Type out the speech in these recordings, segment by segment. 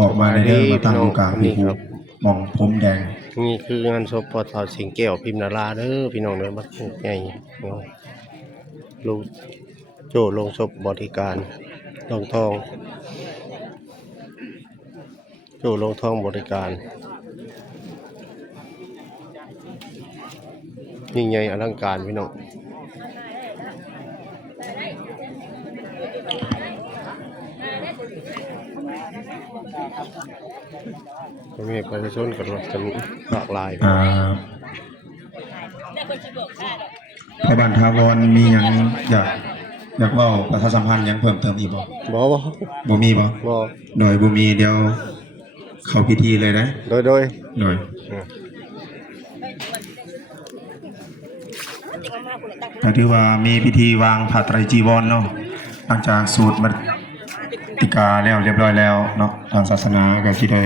ออกมาในเรื่องมาตั้งอยู่กลางพี่ครับมองผมแดงนี่คืองานศพปอทสิงแก้วพิมนาราเด้อพี่น้องเด้อบัดใหญ่ลูกโจ้ลงศพบริการลงทองโจ้ลงทองบริการยิ่งใหญ่อลังการพี่น้องก็มีประชาชนกันว่าจะหลากหลายพระบานทาวรมีอย่างอยากเล่าประชาสัมพันธ์ยังเพิ่มเติมอีกบ่มีบ่โดยบ่มีเดี๋ยวเข้าพิธีเลยนะโดยก็ถือว่ามีพิธีวางผ้าไตรจีวรเนาะหลังจากสูตรมัตติกาแล้วเรียบร้อยแล้วเนาะทางศาสนาก็สิได้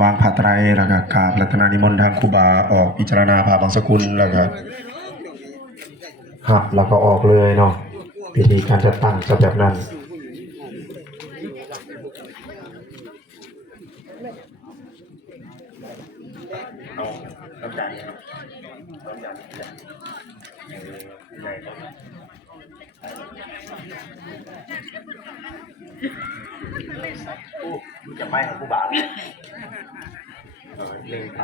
วางผ้าไตรแล้วก็กราบรัตนานิมนต์ทางครูบาออกพิจารณาผ้าบางสกุลแล้วก็ครับแล้วก็ออกเลยเนาะพิธีการจัดตั้งจะแบบนั้นจะไม่ของครูบาเล่นไป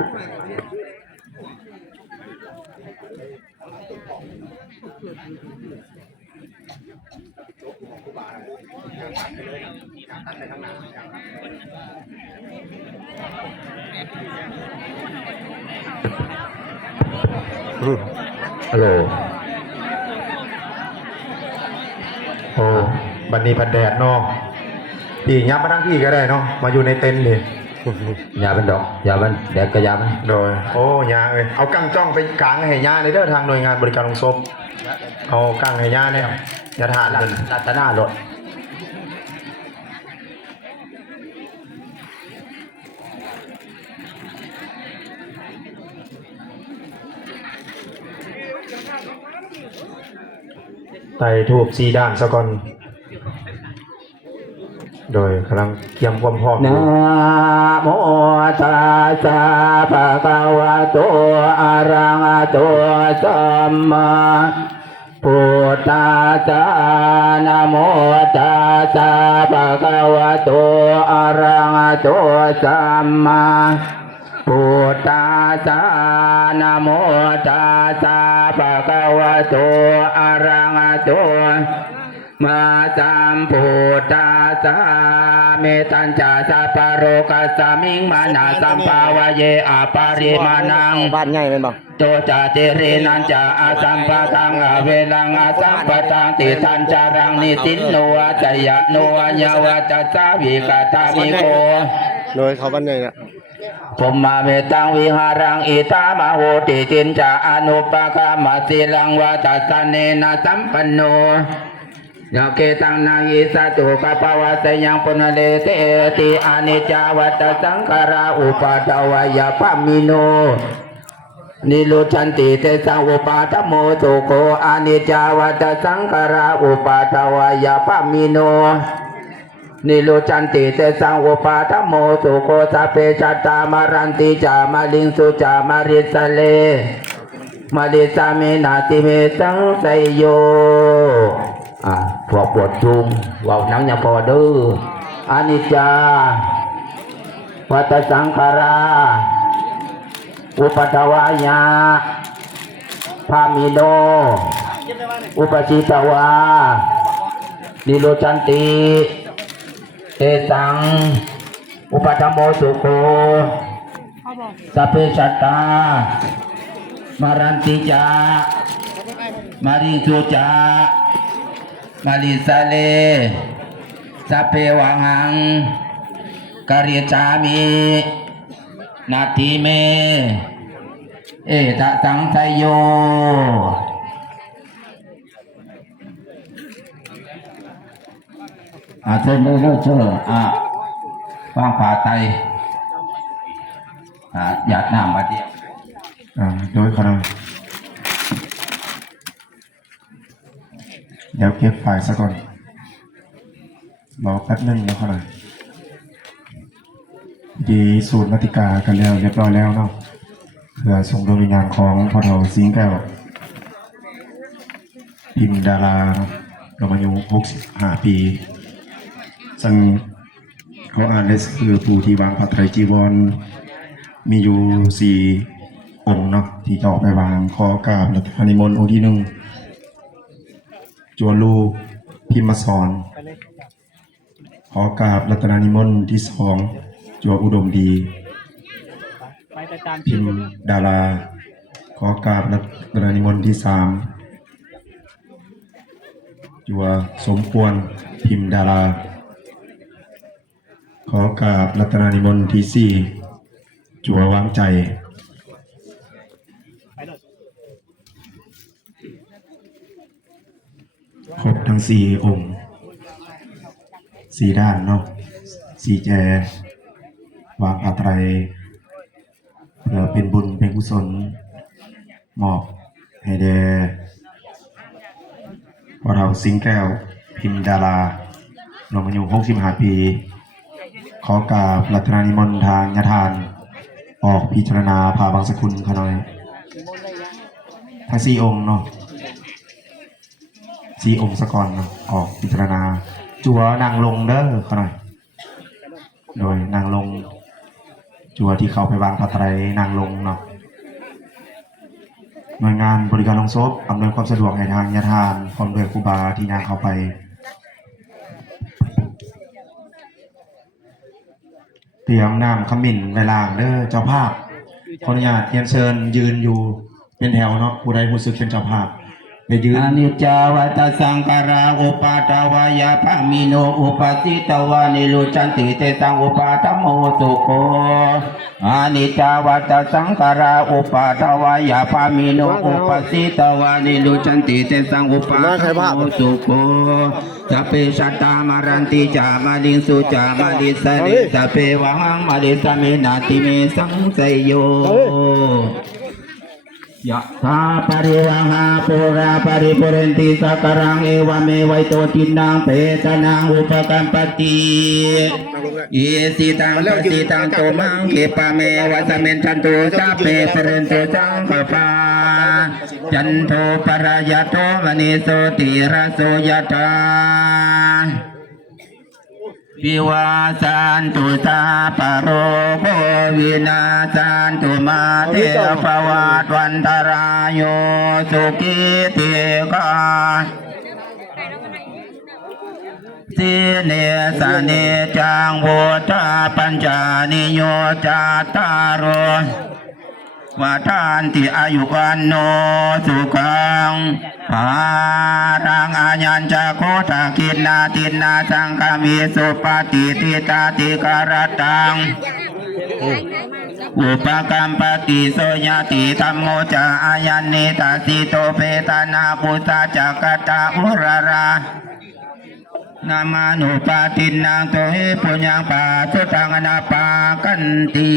ฮัลโหลโอ้บันนี้พันแดดเนาะพี่ยับมาทั้งพี่ก็ได้เนาะมาอยู่ในเต็นท์เลยยาเป็นดอกยาเป็นแดดก็ยาเป็นโดยโอ้ยาเลยเอากั้งจ้องไปกลางให้ยาเลยเด้อทางหน่วยงานบริการลงศพเอากั้งให้ยาเนี่ยยาทานเป็นรัตนาหลดไต่ทูบสีด้านซะก่อนโดยกำลังเตรียมความพร้อมนะโมตัสสะภะคะวะโตอะระหะโตสัมมาพุทธัสสะนะโมตัสสะภะคะวะโตอะระหะโตสัมมาพุทธัสสะนะโมตัสสะภะคะวะโตอะระหะโตมาสัมพุทธัสสะเมตัญจาสัพพโรกัสสมิงมานาสัมภาวะเยอปาริมานังบ้านใหญ่เป็นบ่โตจาเจเรนันจาอาสัมปะทังอเวลังอาสัมปะทังติทันจารังนิสินโนวจยะโนญาวะจัสสาวิกตามิโกโดยเขาบ้านใหญ่น่ะภมมาเมตังวิหารังอิตามโหติตินจาอนุปกามาสิลังวะตัสสเนนะสัมปันโนยาเกตังนายิสัตุกปาวะเสยังปุณเลเตติอนิจจวัตสังขาราอุปาทวายาปามิโนนิโรชันติเตสังอุปาทโมสุโคอนิจจวัตสังขาราอุปาทวายาปามิโนนิโรชันติเตสังอุปาทโมสุโคสัพเพชัตตามารันติจามาลิงสุจามาริสเลมาริสามินาติเมสังไสโยพวกปวดจุงว่าวนังอย่าพอดื้ออนิจจาวัฏสังขาราอุปทวายาพามิโนอุปชิตวานิโรชันติเตสังอุปธรรมโมสุโคสัพเพสัตตามารันติจามาริสุจามาลิสาเลสัพเพวังหังกริจามินาทิเมเอตสังไทโยเชิญเลยเลิกเชิญฟังผ่าไตหยาดน้ำมาเดียวโดยขณะเดี๋ยวเก็บไฟล์ซะก่อนรอแป๊บนึงนะขณะ ดีสูตรมติกากันแล้วเรียบร้อยแล้วเนาะเพื่อส่งดวงวิญญาณของพ่อเฒ่าสิงแก้วพิมพ์ดาราเราอายุ65 ปีซึ่งเขาอ่านได้คือผู้ที่วางผ้าไตรจีวรมีอยู่4 องค์เนาะที่จะออกไปวางขอกราบและอนิมนต์องค์ที่1จวนลูกพิมพ์สอนขอกราบรัตนานิมนต์ที่2จัวอุดมดีพิมพ์ดาราขอกราบรัตนานิมนต์ที่3จัวสมควรพิมพ์ดาราขอกราบรัตนานิมนต์ที่4จัววางใจครบทั้ง4 องค์4 ด้านเนาะ4 แจวางผ้าไตรเพื่อเป็นบุญเป็นกุศลมอบให้แด่พ่อเฒ่าสิงแก้วพิมพ์ดาราลงอายุ65 ปีขอกราบรัตนานิมนต์ทางญาทานออกพิจารณาพาบางสกุลเขาหน่อยทั้ง4 องค์เนาะ4 องค์สกอนเนาะออกพิจารณาจัวนางลงเด้อเขาหน่อยโดยนางลงจัวที่เขาไปวางผ้าไตรนางลงเนาะหน่วยงานบริการลงศพอำนวยความสะดวกให้ทางญาทานพร้อมด้วยครูบาที่นางเข้าไปเตรียมน้ำขมิ้นไว้ล้างเด้อเจ้าภาพขออนุญาตเรียนเชิญยืนอยู่เป็นแถวเนาะผู้ใดผู้สึกเป็นเจ้าภาพไปยืน อนิจจาวัตสังขาราอุปาทวายาภามิโนอุปาสิตวานิโรจันติเตสังอุปาทโมสุโคอนิจจาวัตสังขาราอุปาทวายาภามิโนอุปาสิตวานิโรจันติเตสังอุปาทโมสุโคสัพเพสัตตามารันติจามาลิสุจามาลิสริสัพเพวังมาลิสเมนาติเมสังสยโยยะถาปริวหาปุราปริปุเรนติสักรังเอวเมวัยโตทินังเปตนังอุปกัมปติอิสิตังปสิตังโตมังเขปะเมวัสเมนชันตุสัพเพปเรนโตสังขปาจันโทปรายโตมณิโสติระโสยถาวิวาสันตุสาปโรโควินาสันตุมาเทภวัตวันตรายโยสุขิติกาสิเนสเนจังโวทาปัญจานิโยจัตตารโอวาทานติอายุวันโนสุขังภารังอาญัญจะโคตากินนาตินนาสังคามิสุปฏิทิตาติการตังอุปกัมปติโสยติธรรมโมจะอายันนิตาสิโตเปตานาปุตตาจักตาอุรารานามานุปาตินังโตหิปุญญังปาสุตังอนาปากันติ